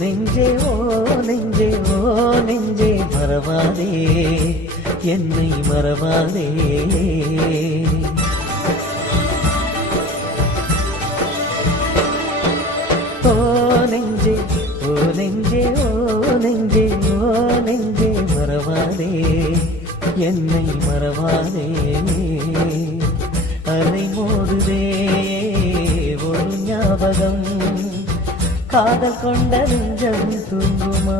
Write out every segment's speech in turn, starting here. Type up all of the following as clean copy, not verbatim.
நெஞ்சே ஓ நெஞ்சே ஓ நெஞ்சே மறவாதே என்னை மறவாதே. ஓ நெஞ்சே ஓ நெஞ்சே ஓ நெஞ்சே ஓ நெஞ்சே மறவாதே என்னை மறவாதே. அலை மோதுதே ஒரு ஞாபகம், காதல் கொண்ட நெஞ்சம் தூங்குமா?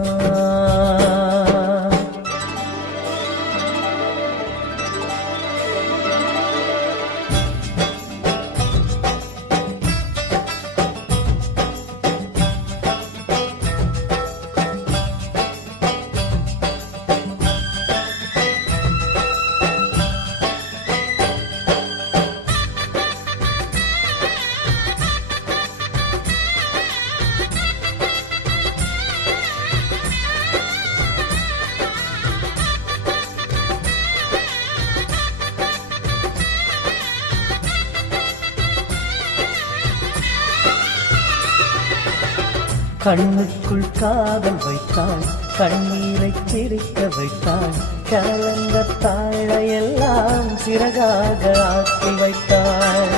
கண்ணுக்குள் காதல் வைத்தாள், கண்ணீரை சிரிக்க வைத்தாள், கலந்த தாழையெல்லாம் சிறகாக ஆக்கி வைத்தாள்.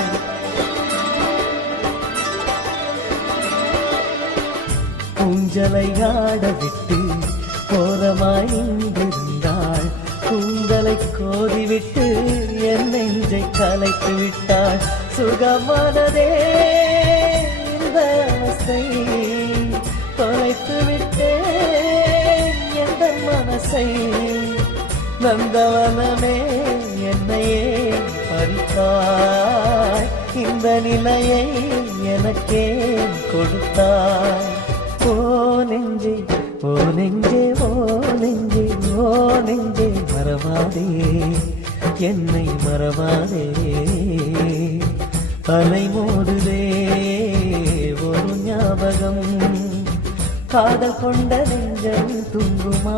ஊஞ்சலை ஆடவிட்டு ஓரமாய் நின்றிருந்தாள், கூந்தலை கோதிவிட்டு என் நெஞ்சை கலைத்து விட்டாள். சுகமானதே இந்த அவஸ்தை, தொலைத்து விட்டேன் எந்த மனசை. நந்தவனமே என்னையே பறித்தாய், இந்த நிலையை எனக்கே கொடுத்தாய். ஓ நெஞ்சே ஓ நெஞ்சே ஓ நெஞ்சே ஓ நெஞ்சே மறவாதே என்னை மறவாதே. அலை மோதுதே ஒரு ஞாபகம், காதல் கொண்ட நெஞ்சம் தூங்குமா?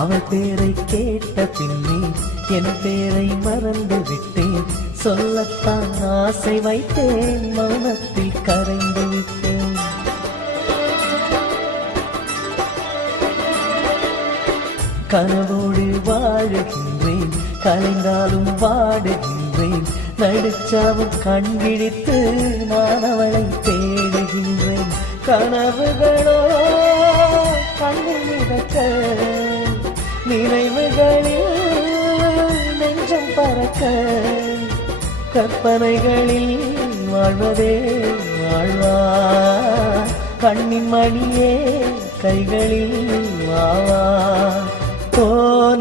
அவள் பேரை கேட்ட பின்னே என் பேரை மறந்து விட்டேன். சொல்லத்தான் ஆசை வைத்தேன், மௌனத்தில் கரைந்து விட்டேன். கனவோடு வாழுகின்றேன், கலைந்தாலும் வாடுகின்றேன். நடுச்சாவும் கண்பிடித்து நான் அவளை தேடுகின்றேன். கனவுகளோ கண்ணில் மிதக்க, நினைவுகளில் நெஞ்சம் பறக்க, கற்பனைகளில் வாழ்வதே வாழ்வா. கண்ணின் மணியே கைகளில் வாவா. ஓ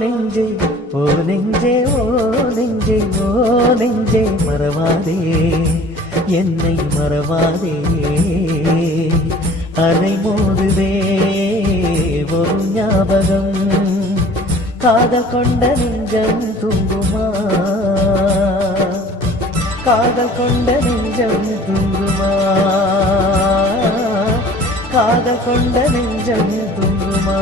நெஞ்சே ஓ நெஞ்சே ஓ நெஞ்சே ஓ நெஞ்சே மறவாதே என்னை மறவாதே. அலை மோதுதே ஒரு ஞாபகம், காதல் கொண்ட நெஞ்சம் தூங்குமா? காதல் கொண்ட நெஞ்சம் தூங்குமா? காதல் கொண்ட நெஞ்சம் தூங்குமா?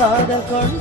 காதல் கொண்ட